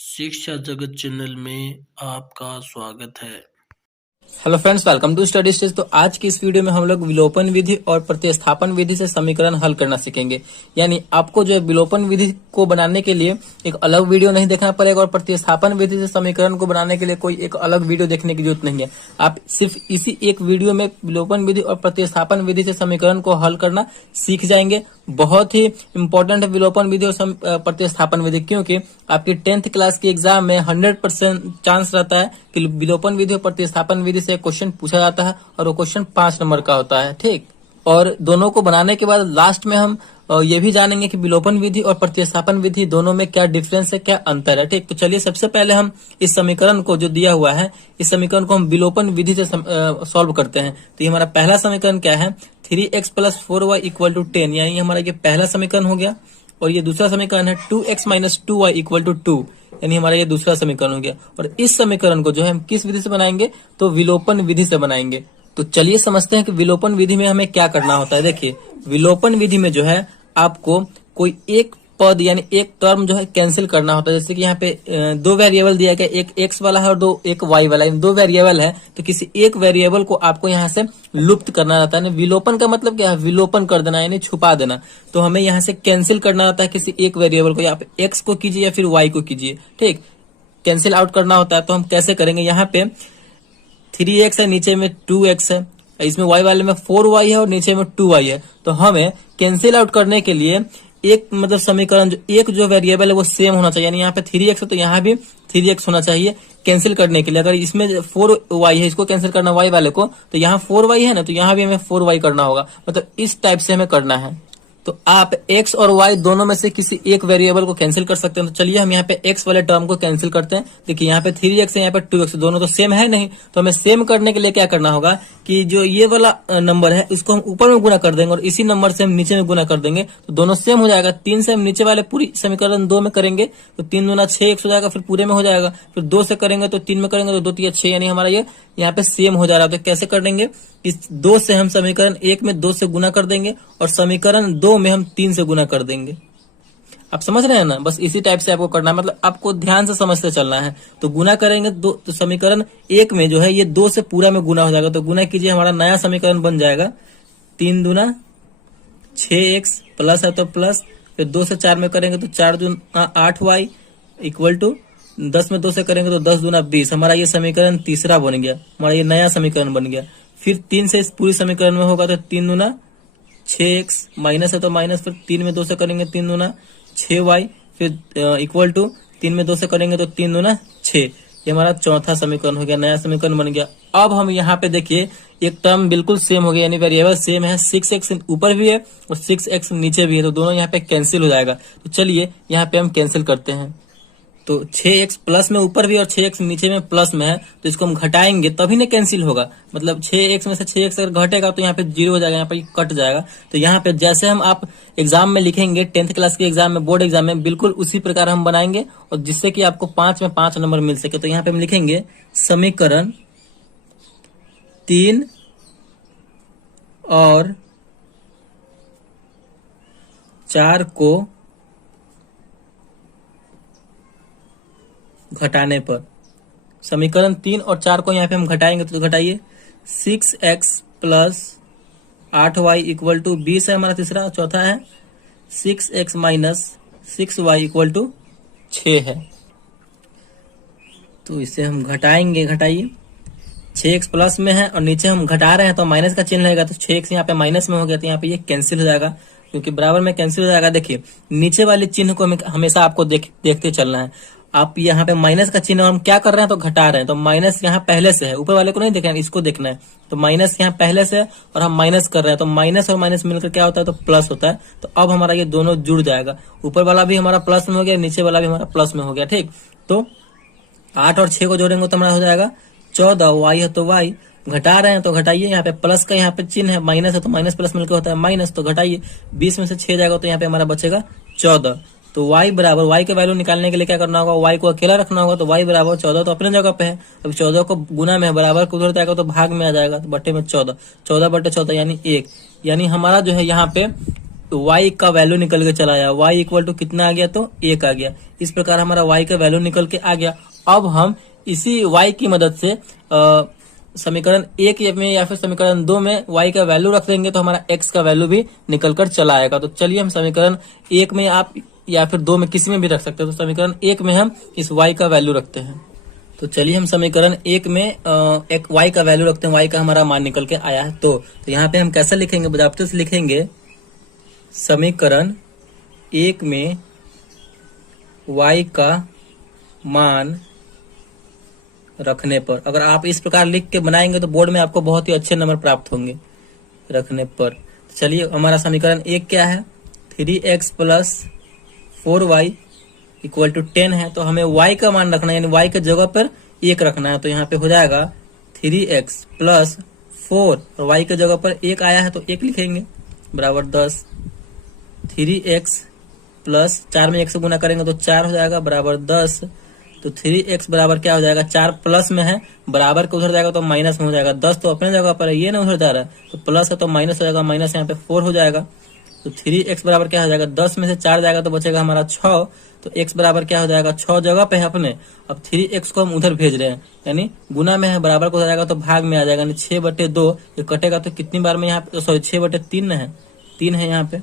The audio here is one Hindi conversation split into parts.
शिक्षा जगत चैनल में आपका स्वागत है। Hello friends, welcome to study stage. तो आज की इस वीडियो में हम लोग विलोपन विधि और प्रतिस्थापन विधि से समीकरण हल करना सीखेंगे। यानी आपको जो है विलोपन विधि को बनाने के लिए एक अलग वीडियो नहीं देखना पड़ेगा और प्रतिस्थापन विधि से समीकरण को बनाने के लिए कोई एक अलग वीडियो देखने की जरूरत नहीं है। आप सिर्फ इसी एक वीडियो में विलोपन विधि और प्रतिस्थापन विधि से समीकरण को हल करना सीख जाएंगे। बहुत ही इंपॉर्टेंट है विलोपन विधि और प्रतिस्थापन विधि, क्योंकि आपकी 10th क्लास के एग्जाम में 100% चांस रहता है कि विलोपन विधि और प्रतिस्थापन विधि से क्वेश्चन पूछा जाता है और वो क्वेश्चन 5 नंबर का होता है। ठीक, और दोनों को बनाने के बाद लास्ट में हम ये भी जानेंगे कि विलोपन विधि और प्रतिस्थापन विधि दोनों में क्या डिफरेंस है, क्या अंतर है। ठीक, तो चलिए सबसे पहले हम इस समीकरण को जो दिया हुआ है, इस समीकरण को हम विलोपन विधि से सॉल्व करते हैं। तो ये हमारा पहला समीकरण क्या है, 3x + 4y = 10, यानी हमारा ये पहला समीकरण हो गया। और ये दूसरा समीकरण है 2x - 2y = 2, यानी हमारा ये दूसरा समीकरण हो गया। और इस समीकरण को जो है हम किस विधि से बनाएंगे, तो विलोपन विधि से बनाएंगे। तो चलिए समझते हैं कि विलोपन विधि में हमें क्या करना होता है। देखिए, विलोपन विधि में जो है आपको कोई एक पद यानी एक टर्म जो है कैंसिल करना होता है। जैसे कि यहाँ पे दो वेरिएबल दिया गया, एक x वाला है और एक y वाला है, दो वेरिएबल है, तो किसी एक वेरिएबल को आपको यहाँ से लुप्त करना रहता है। विलोपन का मतलब क्या है, विलोपन कर देना यानी छुपा देना। तो हमें यहाँ से कैंसिल करना रहता है किसी एक वेरिएबल को, या आप x को कीजिए या फिर y को कीजिए। ठीक, कैंसिल आउट करना होता है। तो हम कैसे करेंगे, यहाँ पे 3x है, नीचे में 2x है, इसमें y वाले में 4y है और नीचे में 2y है। तो हमें कैंसिल आउट करने के लिए एक मतलब समीकरण जो वेरिएबल है वो सेम होना चाहिए। यानी यहाँ पे 3x है तो यहाँ भी 3x होना चाहिए कैंसिल करने के लिए। अगर इसमें 4y है, इसको कैंसिल करना y वाले को, तो यहाँ 4y है ना, तो यहाँ भी हमें 4y करना होगा। मतलब इस टाइप से हमें करना है। तो आप x और y दोनों में से किसी एक वेरिएबल को कैंसिल कर सकते हैं। तो चलिए हम यहाँ पे x वाले टर्म को कैंसिल करते हैं। देखिए यहाँ पे 3x है, यहाँ पे 2x, दोनों तो सेम है नहीं। तो हमें सेम करने के लिए क्या करना होगा कि जो ये वाला नंबर है इसको हम ऊपर में गुना कर देंगे और इसी नंबर से हम नीचे में गुना कर देंगे, तो दोनों सेम हो जाएगा। 3 से हम नीचे वाले पूरी समीकरण 2 में करेंगे तो 3 दूना 6x हो जाएगा, फिर पूरे में हो जाएगा। फिर 2 से करेंगे तो 3 में करेंगे तो 2 3 6, यानी हमारा ये यहाँ पे सेम हो जा रहा है। तो कैसे कर देंगे, इस 2 से हम समीकरण 1 में 2 से गुना कर देंगे और समीकरण 2 में हम 3 से गुना कर देंगे। आप समझ रहे हैं ना, बस इसी टाइप से आपको करना है। मतलब आपको ध्यान से समझते चलना है। तो गुना करेंगे तो समीकरण 1 में जो है ये 2 से पूरा में गुना हो जाएगा। तो गुना कीजिए, हमारा नया समीकरण बन जाएगा 3 दूना 6x प्लस है तो प्लस, फिर 2 से 4 में करेंगे तो 4 दूना 8y = 10 में 2 से करेंगे तो 10 दूना 20। हमारा ये समीकरण तीसरा बन गया, हमारा ये नया समीकरण बन गया। फिर 3 से इस पूरी समीकरण में होगा तो 3 दूना 6x माइनस है तो माइनस, फिर 3 में 2 से करेंगे 3 दूना 6y, फिर = 3 में 2 से करेंगे तो 3 दूना 6। ये हमारा चौथा समीकरण हो गया, नया समीकरण बन गया। अब हम यहाँ पे देखिए एक टर्म बिल्कुल सेम हो गया, यानी वेरिएबल सेम है। 6x ऊपर भी है और 6x नीचे भी है, तो दोनों यहाँ पे कैंसिल हो जाएगा। तो चलिए यहाँ पे हम कैंसिल करते हैं। तो 6x प्लस में ऊपर भी और 6x नीचे में प्लस में है, तो इसको हम घटाएंगे तभी ना कैंसिल होगा। मतलब 6x में से 6x अगर घटेगा तो यहाँ पे 0 हो जाएगा, यहाँ पे कट जाएगा। तो यहाँ पे जैसे हम आप एग्जाम में लिखेंगे 10th क्लास के एग्जाम में, बोर्ड एग्जाम में, बिल्कुल उसी प्रकार हम बनाएंगे और जिससे कि आपको 5 में 5 नंबर मिल सके। तो यहाँ पे हम लिखेंगे समीकरण 3 और 4 को घटाने पर, समीकरण 3 और 4 को यहाँ पे हम घटाएंगे तो घटाइए 6x + 8y = 20 है हमारा तीसरा। चौथा है 6x - 6y = 6 है। तो इसे हम घटाएंगे, घटाइए। 6x प्लस में है और नीचे हम घटा रहे हैं तो माइनस का चिन्ह लगेगा, तो 6x यहाँ पे माइनस में हो गया, तो यहाँ पे ये कैंसिल हो जाएगा, क्योंकि बराबर में कैंसिल हो जाएगा। देखिए नीचे वाले चिन्ह को हमेशा आपको देखते चलना है। आप यहाँ पे माइनस का चिन्ह हम क्या कर रहे हैं, तो घटा रहे हैं, तो माइनस यहाँ पहले से है, ऊपर वाले को नहीं देखना है, इसको देखना है। तो माइनस यहाँ पहले से है और हम माइनस कर रहे हैं, तो माइनस और माइनस मिलकर क्या होता है, तो प्लस होता है। तो अब हमारा ये दोनों जुड़ जाएगा, ऊपर वाला भी हमारा प्लस में हो गया, नीचे वाला भी हमारा प्लस में हो गया। ठीक, तो 8 और 6 को जोड़ेंगे तो हमारा हो जाएगा 14। y है तो y, घटा रहे हैं तो घटाइए। यहाँ पे प्लस का यहाँ पे चिन्ह है, माइनस है तो माइनस प्लस मिलकर होता है माइनस, तो घटाइए। 20 में से 6 जाएगा तो यहाँ पे हमारा बचेगा 14। तो y बराबर, y के वैल्यू निकालने के लिए क्या करना होगा, y को अकेला रखना होगा। तो y बराबर 14 तो अपने जगह पे है। अब 14 को गुना में है, बराबर को उधर जाएगा तो भाग में आ जाएगा, तो बट्टे में 14, 14 बटे 14 यानी 1। यानी हमारा जो है यहाँ पे y का वैल्यू निकल के चला आया, y इक्वल टू कितना आ गया, तो 1 आ गया। इस प्रकार हमारा y का वैल्यू निकल के आ गया। अब हम इसी y की मदद से समीकरण 1 में या फिर समीकरण 2 में y का वैल्यू रख देंगे तो हमारा x का वैल्यू भी निकल कर चला आएगा। तो चलिए हम समीकरण 1 में आप या फिर 2 में किसी में भी रख सकते हैं। तो समीकरण 1 में हम इस y का वैल्यू रखते हैं। तो चलिए हम समीकरण 1 में एक y का वैल्यू रखते हैं, y का हमारा मान निकल के आया है। तो यहाँ पे हम कैसे लिखेंगे, बजावते से लिखेंगे समीकरण 1 में y का मान रखने पर। अगर आप इस प्रकार लिख के बनाएंगे तो बोर्ड में आपको बहुत ही अच्छे नंबर प्राप्त होंगे रखने पर। चलिए हमारा समीकरण 1 क्या है, 3x plus 4y equal to 10 है। तो हमें y का मान रखना है, यानी y के जगह पर 1 रखना है। तो यहाँ पे हो जाएगा 3x प्लस 4 और y के जगह पर 1 आया है तो 1 लिखेंगे बराबर 10। 3x प्लस 4 में 1 से गुना करेंगे तो 4 हो जाएगा बराबर 10। तो 3x बराबर क्या हो जाएगा, 4 प्लस में है, बराबर के उधर जाएगा तो माइनस में हो जाएगा। 10 तो अपने जगह पर है, ये ना उधर जा रहा है, तो प्लस है तो माइनस हो जाएगा, माइनस यहाँ पे 4 हो जाएगा। तो 3x बराबर क्या हो जाएगा, 10 में से 4 जाएगा तो बचेगा हमारा 6। तो x बराबर क्या हो जाएगा, 6 जगह पे है अपने। अब 3x को हम उधर भेज रहे हैं, यानी गुना में है, बराबर को हो जाएगा तो भाग में आ जाएगा, यानी 6/2। ये कटेगा तो कितनी बार में यहाँ पे, सॉरी 6/3 है, 3 है यहाँ पे,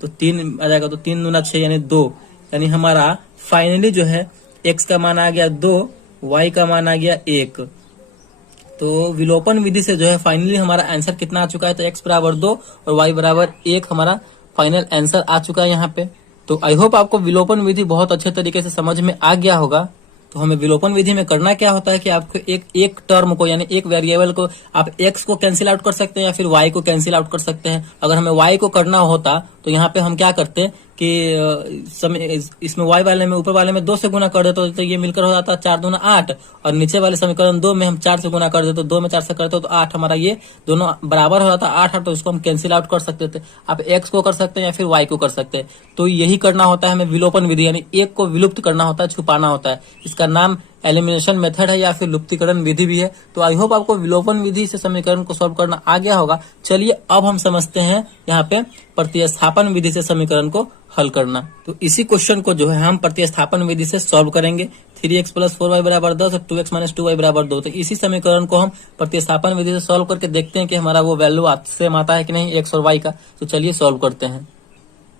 तो 3 आ जाएगा। तो 3 दूना 6 यानी 2, यानी हमारा फाइनली जो है x का मान आ गया 2, y का मान आ गया 1। तो विलोपन विधि से जो है फाइनली हमारा आंसर कितना आ चुका है, तो x बराबर 2 और y बराबर 1 हमारा फाइनल आंसर आ चुका है यहाँ पे। तो आई होप आपको विलोपन विधि बहुत अच्छे तरीके से समझ में आ गया होगा। तो हमें विलोपन विधि में करना क्या होता है कि आपको एक टर्म को, यानी एक वेरिएबल को आप x को कैंसिल आउट कर सकते हैं या फिर y को कैंसिल आउट कर सकते हैं। अगर हमें y को करना होता तो यहाँ पे हम क्या करते हैं कि इसमें y वाले में, ऊपर वाले में 2 से गुना कर देते तो ये मिलकर हो जाता 4 दूना 8, और नीचे वाले समीकरण 2 में हम 4 से गुना कर देते, 2 में 4 से करते तो 8, हमारा ये दोनों बराबर हो जाता 8। तो इसको हम कैंसिल आउट कर सकते थे। आप x को कर सकते हैं या फिर y को कर सकते हैं। तो यही करना होता है हमें विलोपन विधि, यानी एक को विलुप्त करना होता है, छुपाना होता है। इसका नाम एलिमिनेशन मेथड है या फिर लुप्तीकरण विधि भी है। तो आई होप आपको विलोपन विधि से समीकरण को सॉल्व करना आ गया होगा। चलिए अब हम समझते हैं यहाँ पे प्रतिस्थापन विधि से समीकरण को हल करना। तो इसी क्वेश्चन को जो है हम प्रतिस्थापन विधि से सॉल्व करेंगे। 3x प्लस 4y बराबर 10 और 2x माइनस 2y बराबर 2। तो इसी समीकरण को हम प्रतिस्थापन विधि से सॉल्व करके देखते हैं कि हमारा वो वैल्यू सेम आता है कि नहीं x और y का। तो चलिए सॉल्व करते हैं।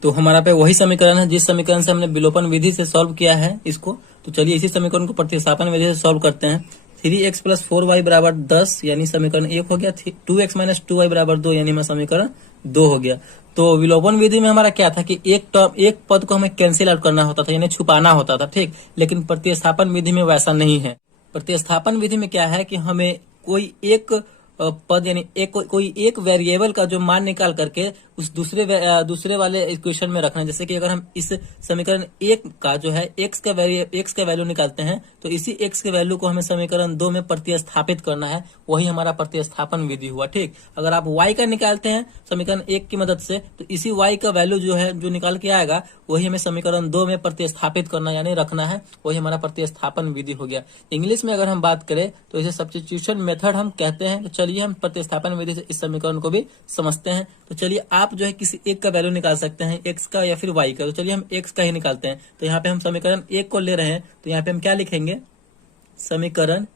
तो हमारा पे वही समीकरण है जिस समीकरण से हमने विलोपन विधि से सॉल्व किया है इसको। तो चलिए इसी समीकरण को प्रतिस्थापन विधि से सॉल्व करते हैं। 3x प्लस 4y बराबर 10 यानी समीकरण 1 हो गया। 2x माइनस 2y बराबर 2 यानी हमारा समीकरण 2 हो गया। तो विलोपन विधि में हमारा क्या था कि एक पद को हमें कैंसिल आउट करना होता था, यानी छुपाना होता था, ठीक। लेकिन प्रतिस्थापन विधि में वैसा नहीं है। प्रतिस्थापन विधि में क्या है कि हमें कोई एक पद, यानी कोई एक वेरिएबल का जो मान निकाल करके उस दूसरे वाले इक्वेशन में रखना है। जैसे कि अगर हम इस समीकरण 1 का जो है x का वैल्यू निकालते हैं तो इसी x के वैल्यू को हमें समीकरण 2 में प्रतिस्थापित करना है, वही हमारा प्रतिस्थापन विधि हुआ, ठीक। अगर आप y का निकालते हैं समीकरण 1 की मदद से तो इसी y का वैल्यू जो है जो निकाल के आएगा वही हमें समीकरण 2 में प्रतिस्थापित करना यानी रखना है, वही हमारा प्रतिस्थापन विधि हो गया। इंग्लिश में अगर हम बात करें तो इसे सब्स्टिट्यूशन मेथड हम कहते हैं। तो चलिए हम प्रतिस्थापन विधि से इस समीकरण को भी समझते हैं। तो चलिए आप जो है किसी एक का वैल्यू निकाल सकते हैं, x का या फिर y का। तो चलिए हम x का ही निकालते हैं। तो यहाँ पे हम समीकरण 1 को ले रहे हैं तो यहाँ पे हम क्या लिखेंगे, समीकरण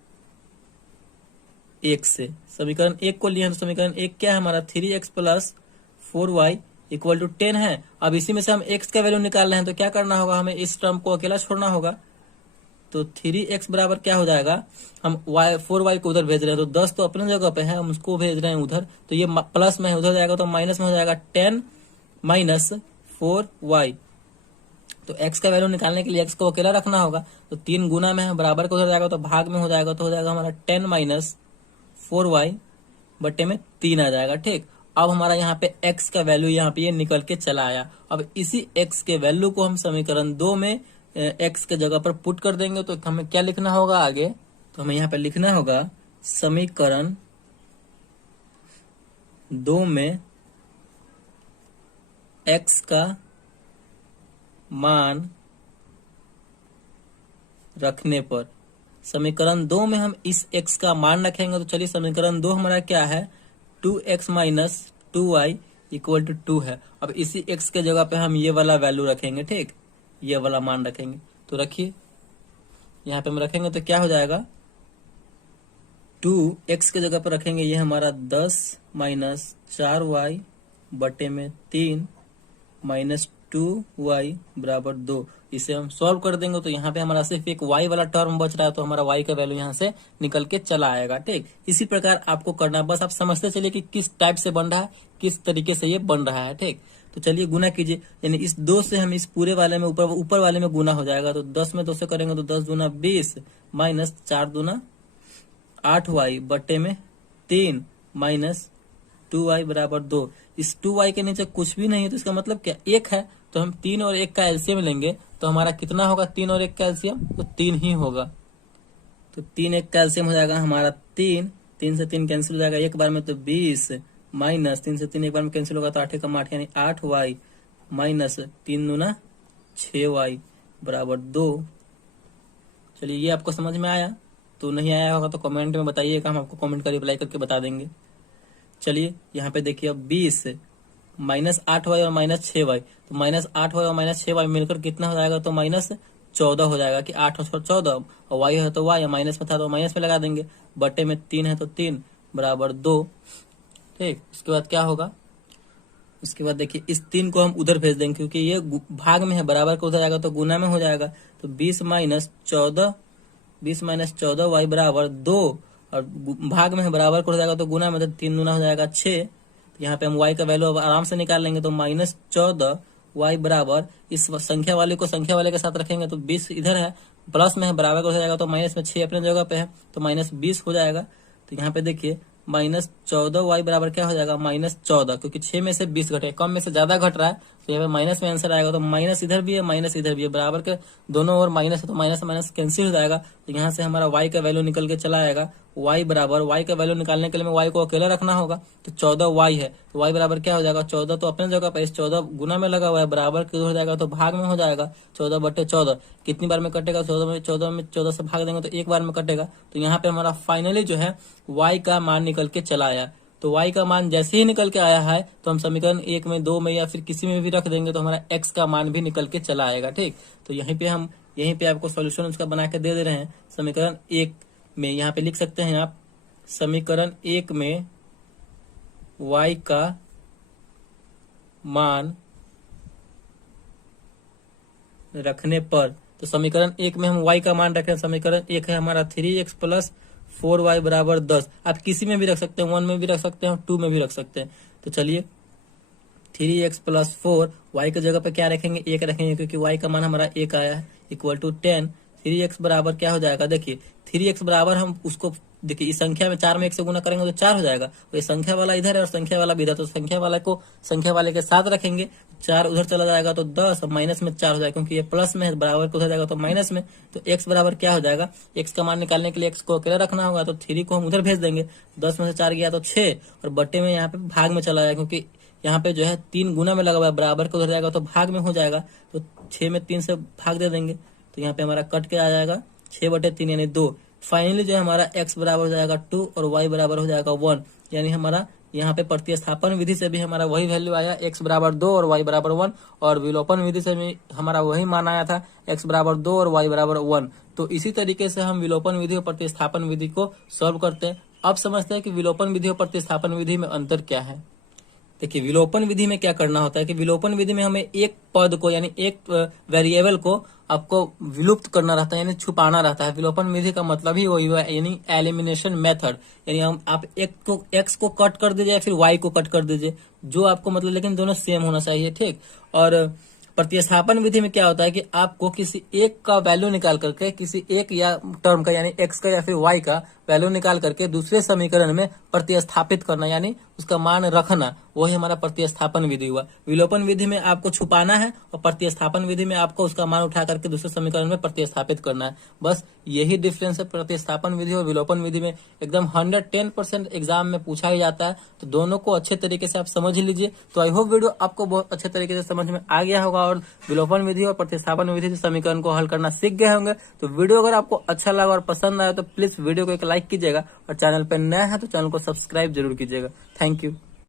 1 से समीकरण 1 को लिए हैं। तो समीकरण 1 क्या है हमारा, 3x plus 4y equal to 10 है। अब इसी में से हम x का वैल्यू निकाल रहे हैं तो क्या करना होगा, हमें इस टर्म को अकेला छोड़ना होगा। तो 3x बराबर क्या हो जाएगा, हम 4y को उधर भेज रहे हैं तो 10 तो अपने जगह पे है, हम उसको भेज रहे हैं उधर। तो ये प्लस में है, उधर जाएगा तो माइनस में हो जाएगा 10 माइनस 4y। तो x का वैल्यू निकालने के लिए x को अकेला रखना होगा। तो 3 गुना में है, बराबर को उधर जाएगा तो भाग में हो जाएगा। तो हो जाएगा हमारा 10 माइनस 4y बटे में 3 आ जाएगा, ठीक। अब हमारा यहाँ पे x का वैल्यू यहाँ पे ये निकल के चला आया। अब इसी x के वैल्यू को हम समीकरण 2 में x के जगह पर पुट कर देंगे। तो हमें क्या लिखना होगा आगे, तो हमें यहाँ पे लिखना होगा समीकरण 2 में x का मान रखने पर। समीकरण 2 में हम इस x का मान रखेंगे। तो चलिए समीकरण 2 हमारा क्या है, 2x minus 2y equal to 2 है। अब इसी x के जगह पे हम ये वाला वैल्यू रखेंगे, ठीक, ये वाला मान रखेंगे। तो रखिए, यहाँ पे हम रखेंगे तो क्या हो जाएगा, 2x के जगह पर रखेंगे, ये हमारा 10 माइनस 4y बटे में 3 माइनस 2y बराबर 2। इसे हम सॉल्व कर देंगे तो यहाँ पे हमारा सिर्फ एक y वाला टर्म बच रहा है, तो हमारा y का वैल्यू यहाँ से निकल के चला आएगा, ठीक। इसी प्रकार आपको करना है, बस आप समझते चलिए कि किस टाइप से बन रहा है, किस तरीके से ये बन रहा है, ठीक। तो चलिए गुना कीजिए, यानी इस 2 से हम इस पूरे वाले में ऊपर वाले में गुना हो जाएगा। तो 10 में 2 से करेंगे तो 10 दूना 20 माइनस 4 दूना 8y बटे में 3 माइनस 2y बराबर 2। इस 2y के नीचे कुछ भी नहीं है, तो इसका मतलब क्या, 1 है। तो हम 3 और 1 का एलसीएम लेंगे तो हमारा कितना होगा, 3 और 1 का एलसीएम तो 3 ही होगा। तो 3 1 का एलसीएम हो जाएगा हमारा 3, 3 से 3 कैंसिल हो जाएगा एक बार में, तो 20 माइनस 3 से 3 एक बार में कैंसिल होगा तो 8 कम 8 यानी 8y माइनस 3 दूना 6y बराबर 2। चलिए, ये आपको समझ में आया? तो नहीं आया होगा तो कमेंट में बताइएगा, हम आपको कमेंट का रिप्लाई करके बता देंगे। चलिए यहाँ पे देखिए, अब 20 माइनस 8y और माइनस 6y, तो माइनस 8y और माइनस 6y मिलकर कितना हो जाएगा, तो माइनस 14 हो जाएगा कि 8 और 14, और y है तो y, माइनस में था तो माइनस में लगा देंगे, बटे में 3 है तो 3 बराबर 2, ठीक। उसके बाद क्या होगा, उसके बाद देखिए इस 3 को हम उधर भेज देंगे, क्योंकि ये भाग में है, बराबर को उधर जाएगा तो गुना में हो जाएगा। तो 20 माइनस 14 y बराबर 2, और भाग में है, बराबर को हो जाएगा तो गुना में, तो 3 गुना हो जाएगा 6। तो यहाँ पे हम y का वैल्यू अब आराम से निकाल लेंगे। तो माइनस 14 y बराबर, इस संख्या वाले को संख्या वाले के साथ रखेंगे तो 20 इधर है, प्लस में है, बराबर को हो जाएगा तो माइनस में 6 अपने जगह पे है तो माइनस 20 हो जाएगा। तो यहाँ पे देखिए माइनस 14y बराबर क्या हो जाएगा, माइनस 14, क्योंकि 6 में से 20 घटे, कम में से ज्यादा घट रहा है, तो यहाँ पे माइनस में आंसर आएगा। तो माइनस इधर भी है, माइनस इधर भी है, बराबर के दोनों ओर माइनस है, तो माइनस माइनस कैंसिल हो जाएगा। तो यहाँ से हमारा y का वैल्यू निकल के चला आएगा, y बराबर, y का वैल्यू निकालने के लिए हमें y को अकेला रखना होगा, तो 14y है, तो y बराबर क्या हो जाएगा, 14 तो अपने जगह पे, इस 14 गुना में लगा हुआ है, बराबर किधर हो जाएगा, तो भाग में हो जाएगा। 14 बटे 14 कितनी बार में कटेगा, 14 से भाग देंगे तो एक बार में कटेगा। तो यहाँ पे हमारा फाइनली जो है y का मान निकल के चला आया। तो y का मान जैसे ही निकल के आया है तो हम समीकरण 1 में, 2 में या फिर किसी में भी रख देंगे तो हमारा x का मान भी निकल के चला आएगा, ठीक। तो यहीं पे आपको सॉल्यूशन उसका बना के दे रहे हैं। समीकरण 1 में यहाँ पे लिख सकते हैं आप, समीकरण 1 में y का मान रखने पर, तो समीकरण 1 में हम y का मान रखें, समीकरण 1 है हमारा 3x प्लस 4y बराबर 10। आप किसी में भी रख सकते हैं, 1 में भी रख सकते हैं, 2 में भी रख सकते हैं। तो चलिए 3x प्लस 4, y की जगह पे क्या रखेंगे, 1 रखेंगे, क्योंकि y का मान हमारा 1 आया है, इक्वल टू 10। 3x बराबर क्या हो जाएगा, देखिए 3x बराबर, हम उसको देखिए इस संख्या में 4 में 1 से गुना करेंगे तो 4 हो जाएगा। तो ये संख्या वाला इधर है और संख्या वाला भी इधर, तो संख्या वाला को संख्या वाले के साथ रखेंगे, 4 उधर चला जाएगा तो 10, और माइनस में 4 हो जाएगा, क्योंकि ये प्लस में है, बराबर को उधर जाएगा तो माइनस में। तो x बराबर क्या हो जाएगा, x का मान निकालने के लिए x को अकेला रखना होगा, तो 3 को हम उधर भेज देंगे, 10 में से 4 गया तो 6, और बट्टे में यहाँ पे भाग में चला जाएगा, क्योंकि यहाँ पे जो है 3 गुना में लगा हुआ है, बराबर को उधर जाएगा तो भाग में हो जाएगा, तो 6 में 3 से भाग दे देंगे, तो यहाँ पे हमारा कट के आ जाएगा 6/3 यानी 2। फाइनली जो है हमारा x बराबर हो जाएगा 2 और y बराबर हो जाएगा 1, यानी हमारा यहाँ पे प्रतिस्थापन विधि से भी हमारा वही वैल्यू आया, x बराबर 2 और y बराबर 1, और विलोपन विधि से भी हमारा वही मान आया था, x बराबर 2 और y बराबर 1। तो इसी तरीके से हम विलोपन विधि और प्रतिस्थापन विधि को सॉल्व करते हैं। अब समझते हैं कि विलोपन विधि और प्रतिस्थापन विधि में अंतर क्या है। देखिए विलोपन विधि में क्या करना होता है कि विलोपन विधि में हमें एक पद को, यानी एक वेरिएबल को आपको विलुप्त करना रहता है, यानी छुपाना रहता है। विलोपन विधि का मतलब ही वही है, यानी एलिमिनेशन मेथड, यानी हम आप एक्स को कट कर दीजिए या फिर वाई को कट कर दीजिए, जो आपको मतलब, लेकिन दोनों सेम होना चाहिए, ठीक। और प्रतिस्थापन विधि में क्या होता है कि आपको किसी एक का वैल्यू निकाल करके, किसी एक या टर्म का, यानी एक्स का या फिर वाई का वैल्यू निकाल करके दूसरे समीकरण में प्रतिस्थापित करना, यानी उसका मान रखना, वही हमारा प्रतिस्थापन विधि हुआ। विलोपन विधि में आपको छुपाना है और प्रतिस्थापन विधि में आपको उसका मान उठा करके दूसरे समीकरण में प्रतिस्थापित करना है। बस यही डिफरेंस है प्रतिस्थापन विधि और विलोपन विधि में। एकदम 110% एग्जाम में पूछा ही जाता है, तो दोनों को अच्छे तरीके से आप समझ लीजिए। तो आई होप वीडियो आपको बहुत अच्छे तरीके से समझ में आ गया होगा और विलोपन विधि और प्रतिस्थापन विधि से समीकरण को हल करना सीख गए होंगे। तो वीडियो अगर आपको अच्छा लगा और पसंद आया तो प्लीज वीडियो को एक लाइक कीजिएगा, और चैनल पर नया है तो चैनल को सब्सक्राइब जरूर कीजिएगा। Thank you.